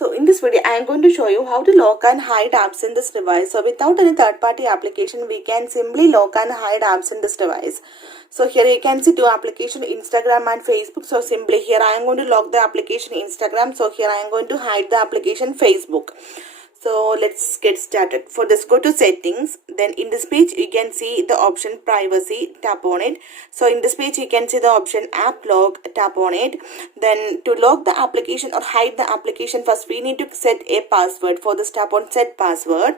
So in this video, I am going to show you how to lock and hide apps in this device. So without any third-party application, we can simply lock and hide apps in this device. So here you can see two applications, Instagram and Facebook. So simply here I am going to lock the application Instagram. So here I am going to hide the application Facebook. So let's get started. For this, go to settings. Then in this page you can see the option privacy, tap on it. So in this page you can see the option app lock, tap on it. Then to lock the application or hide the application, first we need to set a password. For this, tap on set password.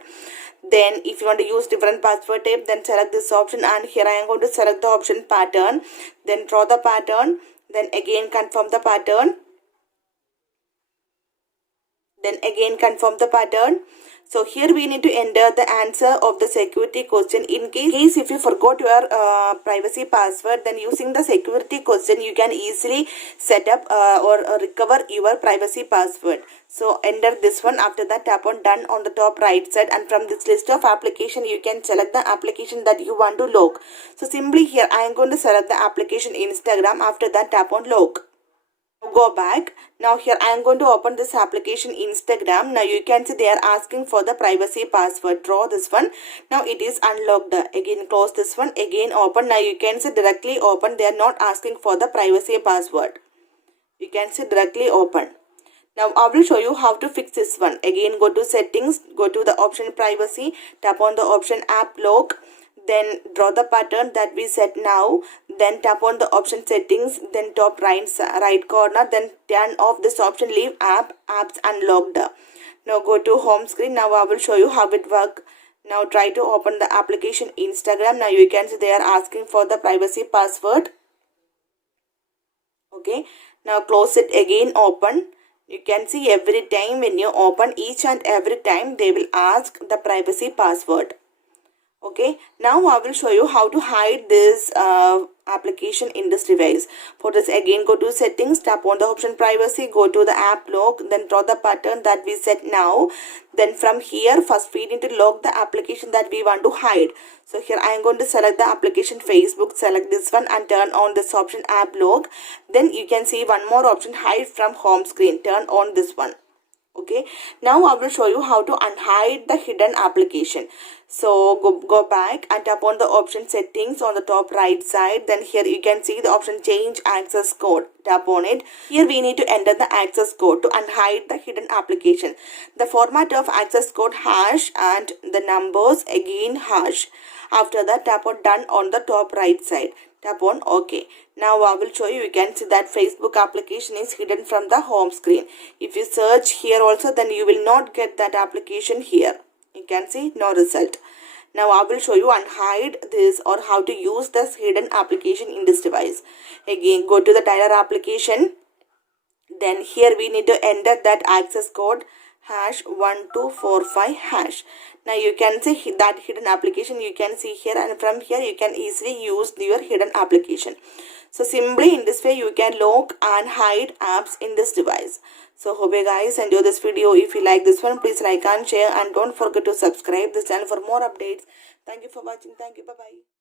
Then if you want to use different password type, then select this option, and here I am going to select the option pattern. Then draw the pattern. Then again confirm the pattern. Then again confirm the pattern. So here we need to enter the answer of the security question. In case if you forgot your privacy password, then using the security question you can easily set up or recover your privacy password. So enter this one. After that, tap on done on the top right side, and from this list of application you can select the application that you want to lock. So simply here I am going to select the application Instagram. After that, tap on lock. Go back. Now here I am going to open this application Instagram. Now you can see they are asking for the privacy password. Draw this one. Now it is unlocked. Again close this one. Again open. Now you can see directly open. They are not asking for the privacy password. You can see directly open. Now I will show you how to fix this one. Again go to settings. Go to the option privacy. Tap on the option app lock. Then draw the pattern that we set now. Then tap on the option settings. Then top right corner. Then turn off this option, leave apps unlocked. Now go to home screen. Now I will show you how it works. Now try to open the application Instagram. Now you can see they are asking for the privacy password. Okay. Now close it again, open. You can see every time when you open, each and every time they will ask the privacy password. Okay, now I will show you how to hide this application in this device. For this, again go to settings, tap on the option privacy, go to the app lock, then draw the pattern that we set now. Then from here, first we need to lock the application that we want to hide. So here I am going to select the application Facebook, select this one and turn on this option app lock. Then you can see one more option, hide from home screen, turn on this one. Okay, now I will show you how to unhide the hidden application. So go back and tap on the option settings on the top right side. Then here you can see the option change access code. Tap on it. Here we need to enter the access code to unhide the hidden application. The format of access code hash and the numbers again hash. After that, tap on done on the top right side. Tap on OK. Now I will show you. You can see that Facebook application is hidden from the home screen. If you search here also, then you will not get that application here. You can see no result. Now I will show you unhide this or how to use this hidden application in this device. Again go to the dialer application. Then here we need to enter that access code hash 1245 hash. Now you can see that hidden application you can see here, and from here you can easily use your hidden application. So simply in this way you can lock and hide apps in this device. So hope you guys enjoy this video. If you like this one, please like and share, and don't forget to subscribe this channel for more updates. Thank you for watching. Thank you. Bye bye.